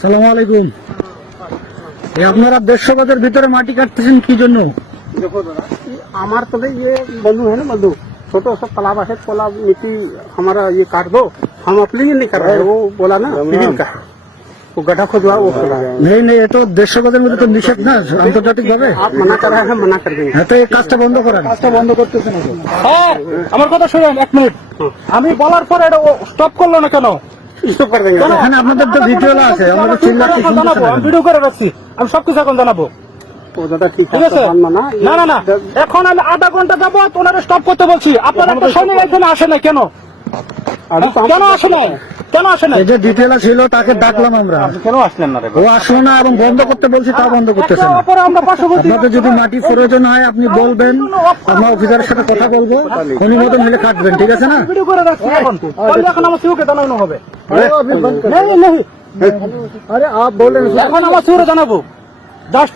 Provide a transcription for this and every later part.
সালাম আলাইকুম এই আপনারা দেড়শো গজের ভিতরে মাটি কাটতেছেন কি জন্য देखो दादा ये हमारे तो भाई ये बंधु है ना बंधु छोटा सा तालाब है तालाब मिट्टी हमारा ये काट दो हम अपने लिए नहीं कर रहे हैं वो बोला ना सिविल का वो गड्ढा खुदवा वो कर रहा है নেই নেই এ তো দেড়শো গজের মধ্যে তো নিষেধ না আন্তর্জাতিক ভাবে आप मना कर रहे हैं मना कर देंगे হ্যাঁ তো এই কাজটা বন্ধ করেন বন্ধ করতেছেন স্যার আমার কথা শুনেন এক মিনিট আমি বলার পরে এটা স্টপ করলো না কেন स्टॉप कर देंगे আমি ভিডিও করে রাখছি। আমি জানাব। না? না না এখন আমি আধা ঘণ্টা যাব স্টপ করতে আপনারা তো আসে না কেন? কেন আসে না কেন আসে না এই যে ডিটেল ছিল তাকে ডাকলাম আমরা। क्यों আসলেন না রে ও আসলো না এবং বন্ধ করতে বলছি তা বন্ধ করতেছে না। আপনাদের যদি মাটি প্রয়োজন হয় আপনি বলবেন। আমরা অফিসারের সাথে কথা বলব। অনুমোদন হলে কাটবেন ঠিক আছে না? ভিডিও করে রাখছি এখন। এখন আমার সিউকে জানানো হবে। আরে আপ বলেন। এখন আমার সিউরে জানাব। জাস্ট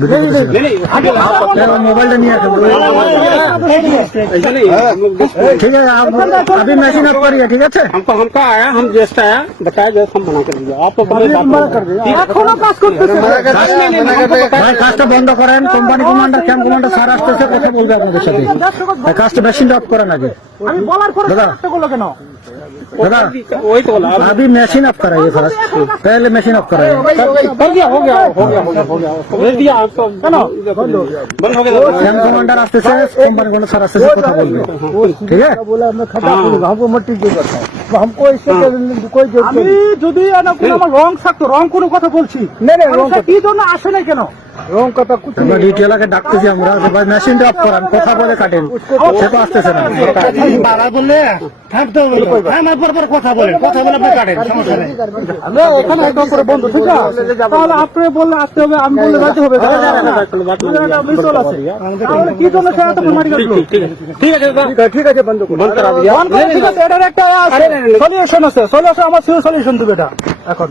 ভিডিও করতেছে। नहीं नहीं आगे आओ। এ, ওর মোবাইলটা নিয়ে আসো ऐसा नहीं हम लोग देख- ঠিক আছে আপ- अभी मैचिंग अप करिए ठीक আছে हमको हमको आया हम जस्ट आया बताया जस्ट हम मना कर दिया आप तो पहले बात मना कर दिया এখনো কাজ করতেছে ভাই কাজটা বন্ধ করেন company commander camp commander sir আসতেছে কথা বলবে আপনাদের সাথে এই কাজটা মেশিনটা অফ করেন আগে আমি বলার পরে দাদা। কাজটা করলো কেন दादा वही तो बोला अब अभी मशीन ऑफ कराइए फर्स्ट पहले मशीन ऑफ कराइए कर दिया हो गया हो गया हो गया हो गया भेज दिया आप तो बंद हो गया कैंप कमांडर আসতেছে কোম্পানি কোনো স্যার আসতেছে কথা বলবে ঠিক আছে बोला हमने खड्डा खोदूंगा हमको मट्टी की जरूरत है तो हमको इससे कोई जरूरत আমি যদি না কোনো আমার রং থাকতো রং কোনো কথা বলছি नहीं नहीं আমি रॉन्ग সে কি জন্য আসে না কেন এবং কথা আমরা ডিউটি এলাকায় ডাকতেছি আমরা ভাই মেশিন ড্রপ করান কথা বলে কাটেন সে তো আসতেছে না বাড়া বললে থামতে হবে থামার পর পর কথা বলেন কথা বলে আপনি কাটেন সমস্যা নেই এখানে একদম করে বন্ধু ঠিক আছে তাহলে আপনি বললে আসতে হবে আমি বললে যাইতে হবে আপনি চলে কি জন্য স্যার এত মারি ঠিক আছে ঠিক আছে ঠিক আছে বন্ধ করা ঠিক আছে এটার একটা সলিউশন আছে সলিউশন আমার সলিউশন দিবে এটা এখন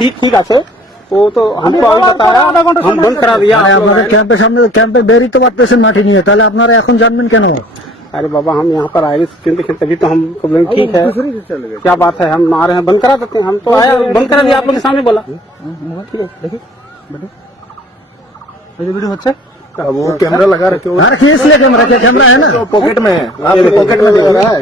ঠিক ঠিক আছে वो तो हमको अभी बताया आधा घंटा हम बंद करा दिया আরে আপনাদের ক্যাম্পের সামনে ক্যাম্পে বেরিয়ে পারতেছেন মাটি নিয়ে তাহলে আপনারা এখন জানবেন কেন अरे बाबा हम यहाँ पर आए खेलते खेलते तभी तो हम बोले ठीक है क्या बात है हम आ रहे हैं बंद करा देते हैं हम तो आए बंद करा दिया आप लोग के सामने बोला ঠিক আছে দেখি দেখি এই যে ভিডিও হচ্ছে वो कैमरा लगा रखे हो अरे खींच ले कैमरा क्या कैमरा है ना पॉकेट में है आपके पॉकेट में दिख रहा है